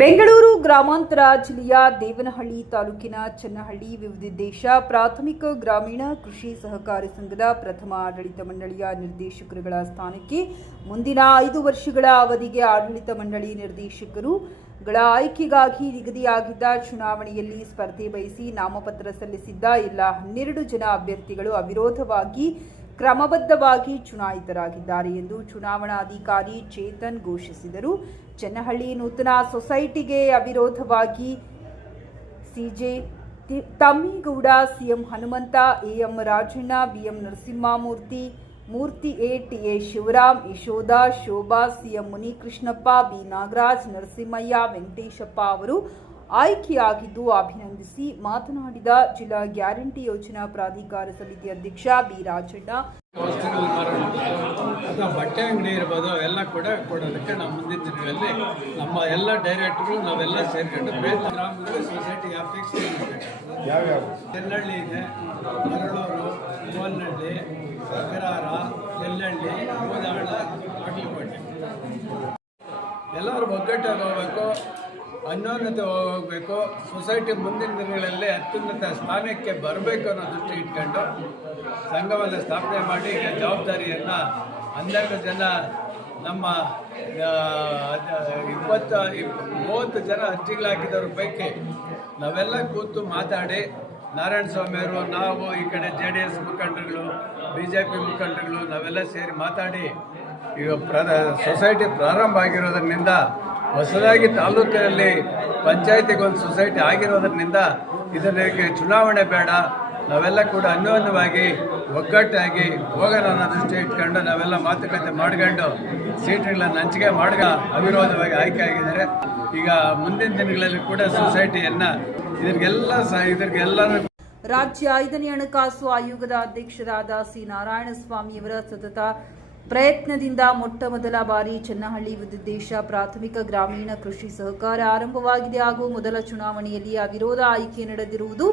ಬೆಂಗಳೂರು ಗ್ರಾಮಾಂತರ ಜಿಲ್ಲೆಯ ದೇವನಹಳ್ಳಿ ತಾಲೂಕಿನ ಚನ್ನಹಳ್ಳಿ ವಿವಿಧೋದ್ದೇಶ ಪ್ರಾಥಮಿಕ ಗ್ರಾಮೀಣ ಕೃಷಿ ಸಹಕಾರಿ ಸಂಘದ ಪ್ರಥಮ ಆಡಳಿತ ಮಂಡಳಿಯ ನಿರ್ದೇಶಕರುಗಳ ಸ್ಥಾನಕ್ಕೆ ಮುಂದಿನ 5 ವರ್ಷಗಳ ಅವಧಿಗೆ ಆಡಳಿತ ಮಂಡಳಿ ನಿರ್ದೇಶಕರುಗಳ ಆಯ್ಕೆಗಾಗಿ ನಿಗದಿಯಾಗಿದ್ದ ಚುನಾವಣೆಯಲ್ಲಿ ಸ್ಪರ್ಧೆ ಬಯಸಿ ನಾಮಪತ್ರ ಸಲ್ಲಿಸಿದ್ದ ಎಲ್ಲ 12 ಜನ ಅಭ್ಯರ್ಥಿಗಳು ಅವಿರೋಧವಾಗಿ ಕ್ರಮಬದ್ಧವಾಗಿ ಚುನಾಯಿತರಾಗಿದ್ದಾರೆ ಎಂದು ಚುನಾವಣಾಧಿಕಾರಿ ಚೇತನ್ ಘೋಷಿಸಿದರು. ಚನ್ನಹಳ್ಳಿ ನೂತನ ಸೊಸೈಟಿಗೆ ಅವಿರೋಧವಾಗಿ C J Thammegowda, C M Hanumantha, A M Rajanna, B M Narasimhamurthy, Murthy A, T A Shivaram, Yashodha, Shobha, C M Munikrishnappa, B Nagaraj, Narasimhaiah, Venkateshappa ಅವರು ಆಯ್ಕೆಯಾಗಿದ್ದು ಅಭಿನಂದಿಸಿ ಮಾತನಾಡಿದ ಜಿಲ್ಲಾ ಗ್ಯಾರಂಟಿ ಯೋಜನಾ ಪ್ರಾಧಿಕಾರ ಸಮಿತಿ ಅಧ್ಯಕ್ಷ ಬಿ ರಾಜಣ್ಣ, ಬಟ್ಟೆ ಅಂಗಡಿ ಇರ್ಬೋದು ಎಲ್ಲ ಕೂಡ ಕೊಡೋದಕ್ಕೆ ನಾವು ಮುಂದಿನ ದಿನಗಳಲ್ಲಿ ನಮ್ಮ ಎಲ್ಲ ಡೈರೆಕ್ಟರ್ಗಳು ನಾವೆಲ್ಲ ಸೇರ್ಕೊಂಡು ಗ್ರಾಮಗಳು ಸೊಸೈಟಿ ಆಫೀಸ್ ಯಾವ್ಯಾವ ಎಲ್ಲಹಳ್ಳಿ ಇದೆ, ಮರಳೂರು, ಗೋಲ್ನಹಳ್ಳಿ, ಅಗ್ರಹಾರ, ಎಲ್ಲಹಳ್ಳಿ, ಕೋದಾಳ, ಬಾಗಲಕೋಟೆ ಎಲ್ಲರೂ ಒಗ್ಗಟ್ಟಾಗಿ ಹೋಗಬೇಕು, ಅನ್ಯೋನ್ಯತೆ ಹೋಗಬೇಕು. ಸೊಸೈಟಿ ಮುಂದಿನ ದಿನಗಳಲ್ಲಿ ಅತ್ಯುನ್ನತ ಸ್ಥಾನಕ್ಕೆ ಬರಬೇಕು ಅನ್ನೋ ದೃಷ್ಟಿ ಇಟ್ಕೊಂಡು ಸಂಘವನ್ನು ಸ್ಥಾಪನೆ ಮಾಡಿ ಈಗ ಜವಾಬ್ದಾರಿಯನ್ನು 12 ಜನ ನಮ್ಮ 30 ಜನ ಅರ್ಜಿಗಳಾಕಿದವ್ರ ಪೈಕಿ ನಾವೆಲ್ಲ ಕೂತು ಮಾತಾಡಿ ನಾರಾಯಣ ಸ್ವಾಮಿಯವರು, ನಾವು ಈ ಕಡೆ JDS ಮುಖಂಡರುಗಳು, BJP ಮುಖಂಡರುಗಳು ನಾವೆಲ್ಲ ಸೇರಿ ಮಾತಾಡಿ ಈಗ ಸೊಸೈಟಿ ಪ್ರಾರಂಭ ಆಗಿರೋದ್ರಿಂದ ಹೊಸದಾಗಿ ತಾಲೂಕಿನಲ್ಲಿ ಪಂಚಾಯತಿಗೊಂದು ಸೊಸೈಟಿ ಆಗಿರೋದ್ರಿಂದ ಇದಕ್ಕೆ ಚುನಾವಣೆ ಬೇಡ, ನಾವೆಲ್ಲ ಕೂಡ ಅನ್ಯೋನ್ಯವಾಗಿ ಒಗ್ಗಟ್ಟಾಗಿ ಹೋಗೋಣ ಅನ್ನೋ ದೃಷ್ಟಿ ಇಟ್ಕೊಂಡು ನಾವೆಲ್ಲ ಮಾತುಕತೆ ಮಾಡ್ಕೊಂಡು ಸೀಟ್ಗಳನ್ನು ಹಂಚಿಕೆ ಅವಿರೋಧವಾಗಿ ಆಯ್ಕೆ ಆಗಿದ್ದಾರೆ. ಈಗ ಮುಂದಿನ ದಿನಗಳಲ್ಲಿ ಕೂಡ ಸೊಸೈಟಿಯನ್ನು ಇದರಿಗೆಲ್ಲ ರಾಜ್ಯ 5ನೇ ಹಣಕಾಸು ಆಯೋಗದ ಅಧ್ಯಕ್ಷರಾದ ಸಿ ನಾರಾಯಣಸ್ವಾಮಿಯವರ ಸತತ ಪ್ರಯತ್ನದಿಂದ ಮೊಟ್ಟಮೊದಲ ಬಾರಿ ಚನ್ನಹಳ್ಳಿ ವಿವಿಧೋದ್ದೇಶ ಪ್ರಾಥಮಿಕ ಗ್ರಾಮೀಣ ಕೃಷಿ ಸಹಕಾರ ಆರಂಭವಾಗಿದೆ ಹಾಗೂ ಮೊದಲ ಚುನಾವಣೆಯಲ್ಲಿ ಅವಿರೋಧ ಆಯ್ಕೆ ನಡೆದಿರುವುದು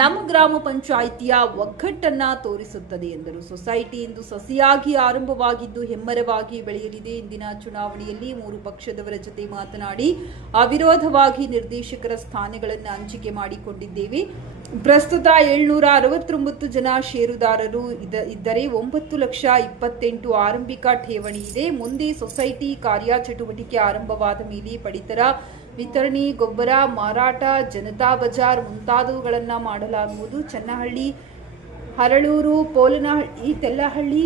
ನಮ್ಮ ಗ್ರಾಮ ಪಂಚಾಯಿತಿಯ ಒಗ್ಗಟ್ಟನ್ನ ತೋರಿಸುತ್ತದೆ ಎಂದರು. ಸೊಸೈಟಿ ಇಂದು ಸಸಿಯಾಗಿ ಆರಂಭವಾಗಿದ್ದು ಹೆಮ್ಮರವಾಗಿ ಬೆಳೆಯಲಿದೆ. ಇಂದಿನ ಚುನಾವಣೆಯಲ್ಲಿ 3 ಪಕ್ಷದವರ ಜೊತೆ ಮಾತನಾಡಿ ಅವಿರೋಧವಾಗಿ ನಿರ್ದೇಶಕರ ಸ್ಥಾನಗಳನ್ನು ಹಂಚಿಕೆ ಮಾಡಿಕೊಂಡಿದ್ದೇವೆ. ಪ್ರಸ್ತುತ 769 ಜನ ಷೇರುದಾರರು ಇದ್ದರೆ 9,28,000 ಆರಂಭಿಕ ಠೇವಣಿ ಇದೆ. ಮುಂದೆ ಸೊಸೈಟಿ ಕಾರ್ಯಚಟುವಟಿಕೆ ಆರಂಭವಾದ ಮೇಲೆ ಪಡಿತರ ವಿತರಣೆ, ಗೊಬ್ಬರ ಮಾರಾಟ, ಜನತಾ ಬಜಾರ್ ಮುಂತಾದವುಗಳನ್ನು ಮಾಡಲಾಗುವುದು. ಚನ್ನಹಳ್ಳಿ, ಹರಳೂರು, ಪೋಲನಹಳ್ಳಿ, ತೆಲ್ಲಹಳ್ಳಿ,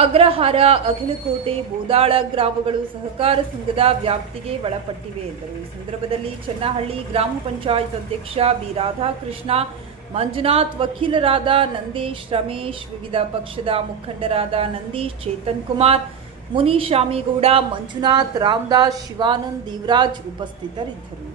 ಅಗ್ರಹಾರ, ಅಗಲಕೋಟೆ, ಬೋದಾಳ ಗ್ರಾಮಗಳು ಸಹಕಾರ ಸಂಘದ ವ್ಯಾಪ್ತಿಗೆ ಒಳಪಟ್ಟಿವೆ ಎಂದರು. ಈ ಸಂದರ್ಭದಲ್ಲಿ ಚನ್ನಹಳ್ಳಿ ಗ್ರಾಮ ಪಂಚಾಯತ್ ಅಧ್ಯಕ್ಷ ಬಿ ರಾಧಾಕೃಷ್ಣ, ಮಂಜುನಾಥ್, ವಕೀಲರಾದ ನಂದೇಶ್, ರಮೇಶ್, ವಿವಿಧ ಪಕ್ಷದ ಮುಖಂಡರಾದ ನಂದೀಶ್, ಚೇತನ್ ಕುಮಾರ್, ಮುನಿಶಾಮಿಗೌಡ, ಮಂಜುನಾಥ್, ರಾಮದಾಸ್, ಶಿವಾನಂದ್, ದೇವರಾಜ್ ಉಪಸ್ಥಿತರಿದ್ದರು.